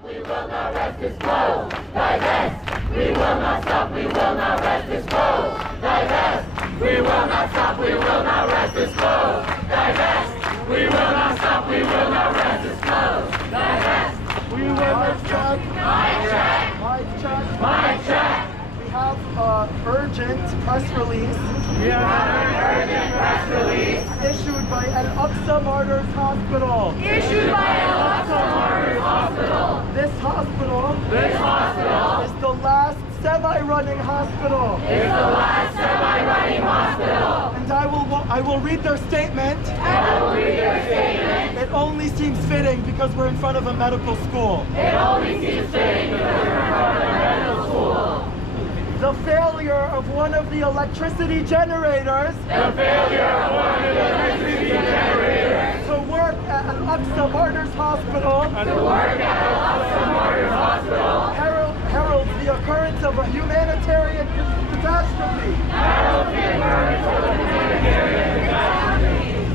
stop, we will not rest this flow. Divest, we will not stop, we will not rest this flow. Divest, we will not stop, we will not rest this flow. Divest, we will not stop, we will not rest this flow. Divest, we will not stop. Mic check. Mic check. Mic check. We have urgent press release. We have an urgent press release issued by Al-Aqsa Martyrs Hospital. Issued by Al-Aqsa Martyrs Hospital. This hospital is the last semi-running hospital. Is the last semi-running hospital. And I will read their statement. It only seems fitting because we're in front of a medical school. It only seems fitting because we're in front of a medical school. The failure of one of the electricity generators to work at Al-Aqsa Martyrs Hospital heralds the occurrence of a humanitarian catastrophe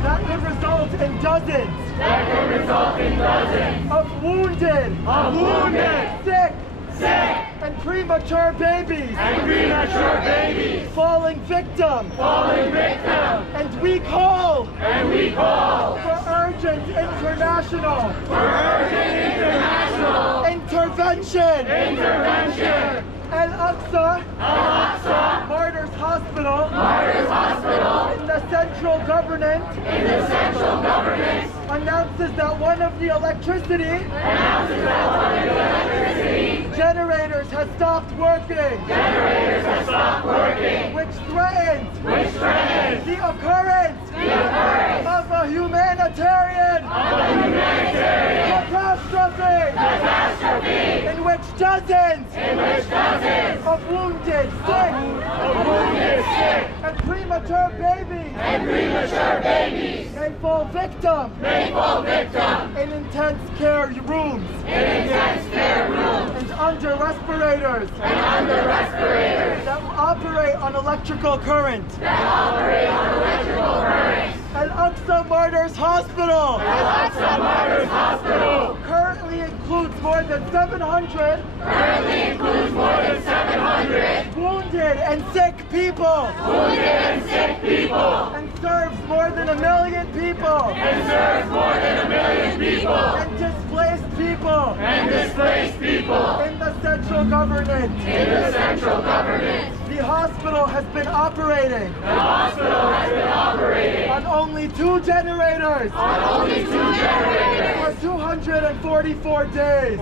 that could result in dozens of wounded, sick, and premature babies falling victim. And we call for urgent international intervention. Al-Aqsa Martyrs Hospital in the central government announces that one of the electricity generators has stopped working. Which threatens the occurrence of a humanitarian catastrophe in which dozens of wounded, sick, and premature babies may fall victim in intense care rooms and under respirators that operate on electrical current. Al-Aqsa Martyrs Hospital currently includes more than 700 wounded and sick people and serves more than 1 million people and displaced people in the central government. The hospital has been operating on only 2 generators for 244 days.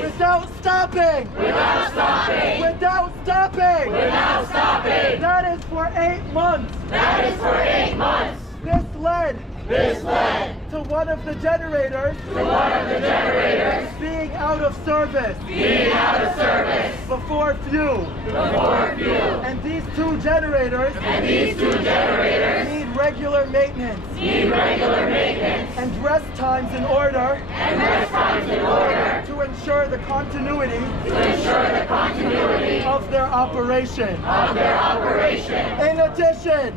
Without stopping. That is for 8 months. This led to one of the generators being out of service before fuel. And these 2 generators need regular maintenance and rest times in order to ensure the continuity of their operation. In addition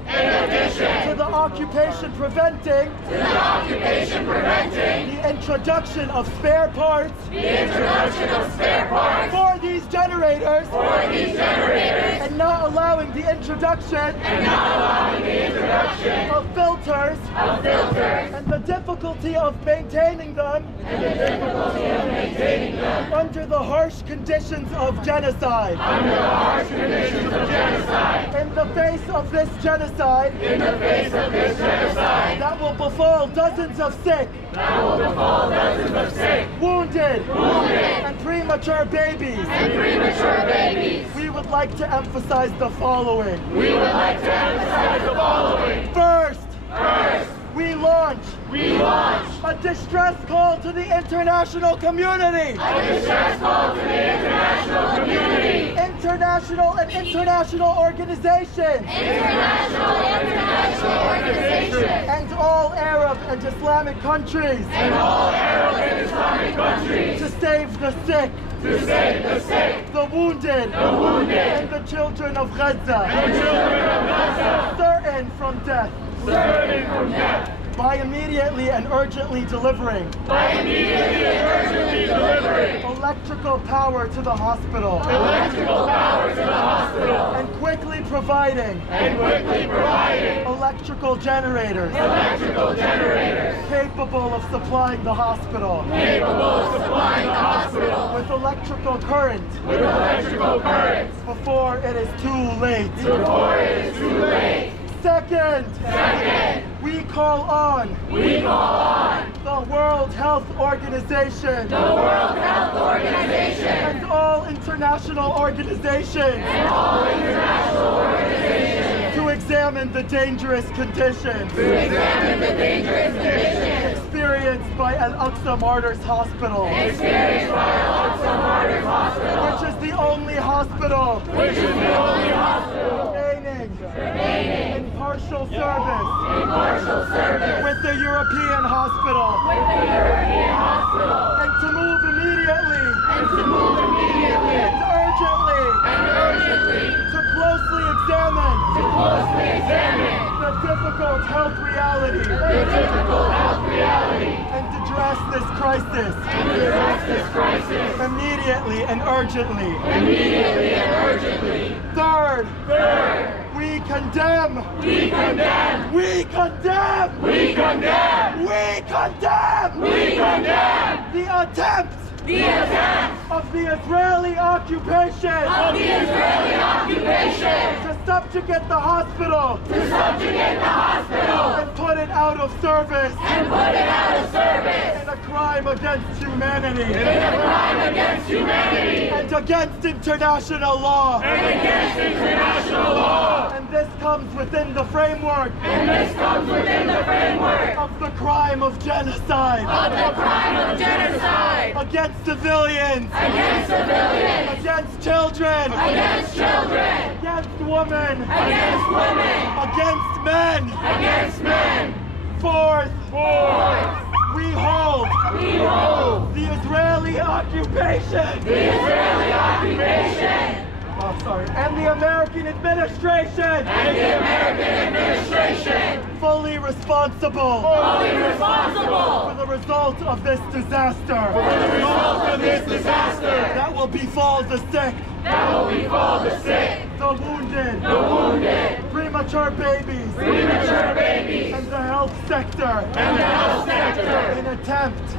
to the occupation preventing the introduction of spare parts for these generators and not allowing the introduction of filters and the difficulty of maintaining them under the harsh conditions of genocide. In the face of this genocide that will befall dozens of sick, wounded, and premature babies. We would like to emphasize the following. First, we launch a distress call to the international community. International and international organizations. And all Arab and Islamic countries. To save the sick. The wounded. And the children of Gaza. Certain from death. By immediately and urgently delivering. By immediately and urgently delivering. Electrical power to the hospital. Electrical power to the hospital. And quickly providing. And quickly providing. Electrical generators. Electrical generators. Capable of supplying the hospital. Capable of supplying the hospital. With electrical current. With electrical current. Before it is too late. Before it is too late. Second. We call on. We call on. The World Health Organization. The World Health Organization. And all international organizations. And all international organizations. To examine the dangerous conditions. To examine the dangerous conditions. Experienced by Al-Aqsa Martyrs Hospital. Experienced by Al-Aqsa Martyrs Hospital. Which is the only hospital. Which is the only hospital. Remaining. In partial service. In partial service. With the European hospital. With the European hospital. And to move immediately. And to move immediately. And urgently. And urgently. To closely examine. To closely examine. The difficult health reality. The difficult health reality. And address this crisis. And address this crisis. Immediately and urgently. Immediately and urgently. Third. We condemn. We condemn. We condemn. We condemn. We condemn. We condemn. The attempt. The attempt of the Israeli occupation. Of the Israeli occupation. To subjugate the hospital. To subjugate the hospital. And put it out of service. And put it out of service. In a crime against humanity. In a crime against humanity. And against international law. And against international law. And this comes within the framework. And this comes within the framework. Of the crime of genocide. Of the crime of genocide. Against civilians. Against civilians. Against children. Against children. Against women. Against women. Against men. Against men. Fourth. We hold. We hold. The Israeli occupation. The Israeli occupation. Oh, sorry. And the American administration. And the American administration. Fully responsible. Fully responsible. For the result of this disaster. For the result of this disaster. That will befall the sick. That will befall the sick. The wounded. The wounded. Premature babies. Premature babies. And the health sector. And the health sector. In attempt.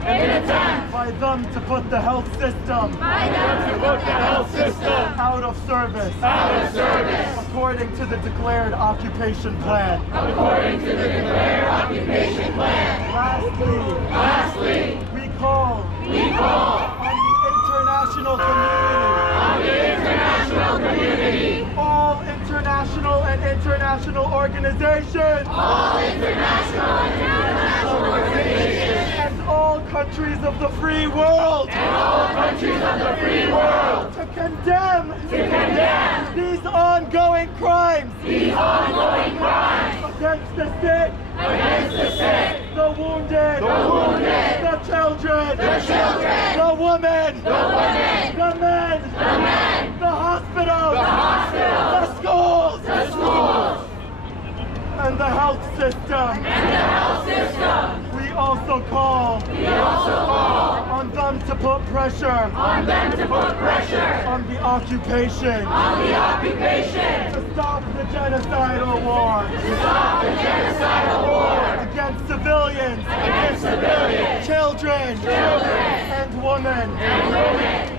By them to put the health system. By them to put the health system. Out of service. Out of service. According to the declared occupation plan. According to the declared occupation plan. Lastly. We call. On the international community. On the international community. All international and international organizations. All international and international organizations. And all countries of the free world. And all countries of the free world. To condemn. These ongoing crimes. These ongoing crimes. Against the sick. Against the sick. The wounded. The wounded. The children. The children. The women. The women. The men. The men. The hospitals. The hospitals. The schools. The schools. And the health system. And the health system. We also call. On them to put pressure. On them to put pressure. On the occupation. On the occupation. To stop the genocidal war. To stop the genocidal war. Against civilians. Against civilians. Children. And women. And women.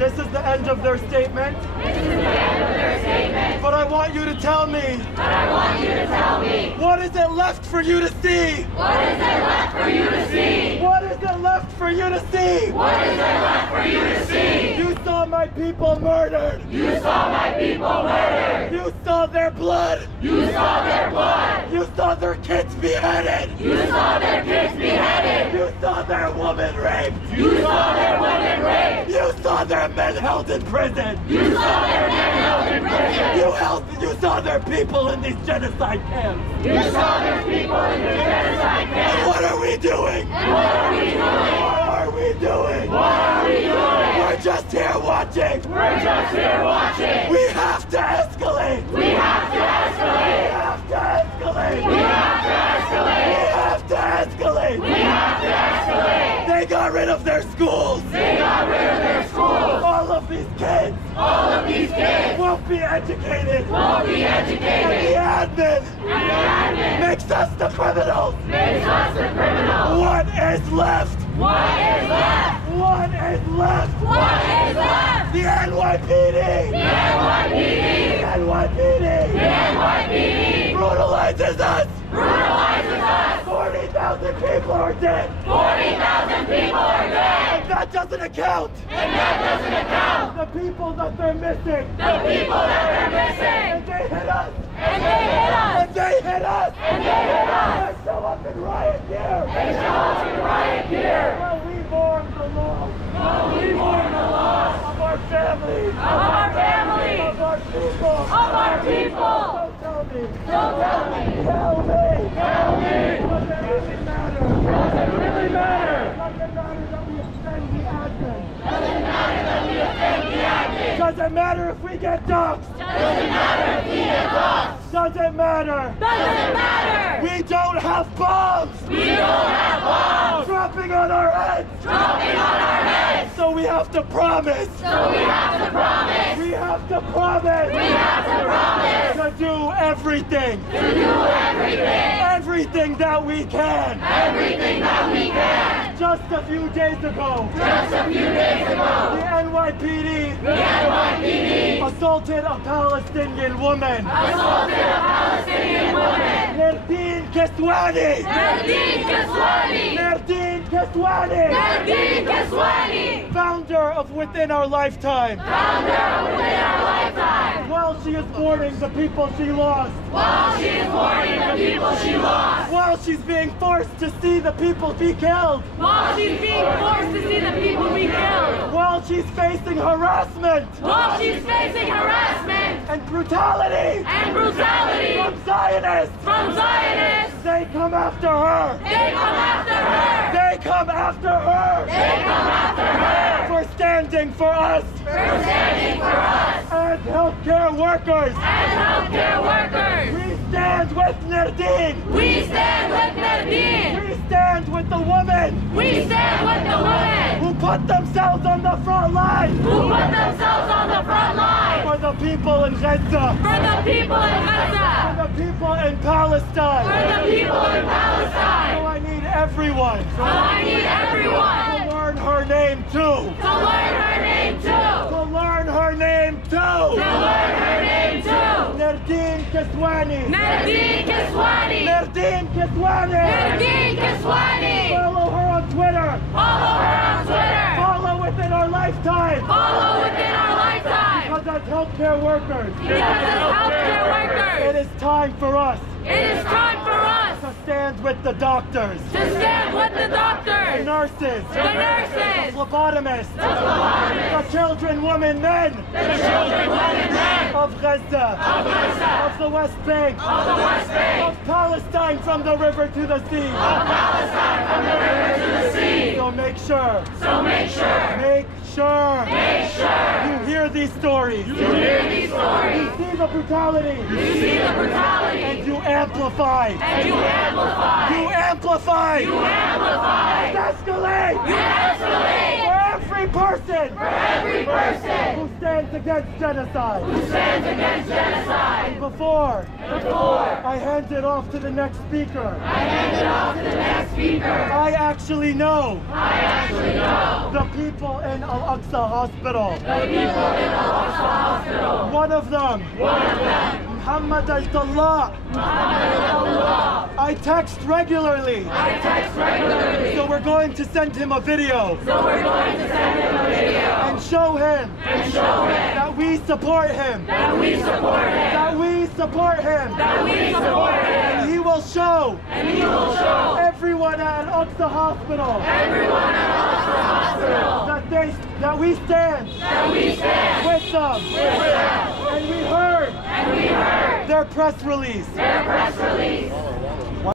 This is the end of their statement. This is the end of their statement. But I want you to tell me. What is it left for you to see? What is it left for you to see? What is it left for you to see? What is it left for you to see? You saw my people murdered. You saw my people murdered. You saw their blood. You saw their blood. You saw their kids beheaded. You saw their kids beheaded. You saw their women raped. You saw their women raped. You saw their men held in prison. You saw their men held in prison. You saw their people in these genocide camps. You saw their people in the genocide camps. And what are we doing? And what are we doing? What are we doing? What are we doing? We're just here watching. We're just here watching. We have to escalate. We have to escalate. We have to escalate. We have to escalate. We have to got rid of their schools. They got rid of their schools. All of these kids won't be educated. Won't be educated. And the admin makes us the criminals. Makes us the criminals. What is left? What is left? What is left? What is left? The NYPD. The NYPD. The NYPD. The NYPD. Brutalizes us. Brutalizes us. 40,000 people are dead. 40,000 people are dead. And that doesn't account. And that doesn't account. The people that they're missing. The people that they're missing. And they hit us. And they hit us. And they hit us. And they hit us. They show up in riot gear. They show up in riot gear. Well, we mourn the loss. Well, we mourn the loss of our families. of our families. Of our people. Of our people. Don't tell me. Don't tell me. Tell me. Tell me. Does it really matter? Does it really matter? Does it matter that we offend the admin? Does it matter that we offend the admin? Does it matter if we get doxxed? Does it matter if we get doxxed? Does it matter? Does it matter? We don't have bombs! We don't have bombs Dropping on our heads! dropping on our heads. So we have to promise! So we have to promise. We have to promise! We have to promise To do everything! to do everything. Everything that we can! Everything that we can. Just a few days ago, Just a few days the ago, NYPD the NYPD assaulted a Palestinian woman! assaulted a Palestinian woman. Nerdine Keswani! Nerdine Keswani. Nerdine Keswani! Nerdine Keswani. Founder of Within Our Lifetime! Founder of Within Our Lifetime. While she is mourning the people she lost! While she is mourning the people she lost. While she's being forced to see the people be killed! While she's being forced to see the people be killed. While she's facing harassment! While she's facing harassment And brutality! and brutality From Zionists! from Zionists. They come after her! They come after her. They come after her! They come after her For standing for us! for standing for us As healthcare workers! as healthcare workers. We stand with Nerdine! We stand with Nadine. We stand with the woman We stand with the women who put themselves on the front line who put themselves on the front line for the people in Gaza, for the people in for Gaza, the people in for Palestine. the people in So Palestine. I need everyone So I need to everyone learn her name too. to learn her name too. To learn her name To too. learn her name too. Nerdine Keswani. Nadine Keswani. Nerdine Keswani. Nadine Keswani. Follow her on Twitter. Follow her on Twitter. Follow Within Our Lifetime. Follow Within Our Lifetime. Because as healthcare workers, Because as healthcare it workers, is time for us it is time for us to stand with the doctors, to stand with the the doctors, nurses, the nurses, phlebotomists, the phlebotomists, the children, women, men the children, women, men of Gaza, of Gaza, of the West Bank, of the West Bank, of Palestine from the river to the sea. of Palestine from the river to the sea. So make sure, So make sure you hear these stories, you hear these stories, you see the brutality, you see the brutality, and you amplify. and you amplify. You amplify. You amplify. Escalate. You escalate. For every person For every person who stands against genocide. who stands against genocide. Before Before I hand it off to the next speaker, I hand it off to the next speaker, I actually know I actually know the people in Al-Aqsa Hospital. the people in Al-Aqsa Hospital. One of them, Muhammad Al-Tallah. I text regularly. I text regularly, So we're going to send him a video so we're going to send him a video and show him and show him that we support him. that we support him, That we support him. that we support him, And he will show and he will show everyone at Al-Aqsa Hospital everyone at Al-Aqsa Hospital that we stand that we stand with them. with them. And we heard And we heard their press release. their press release.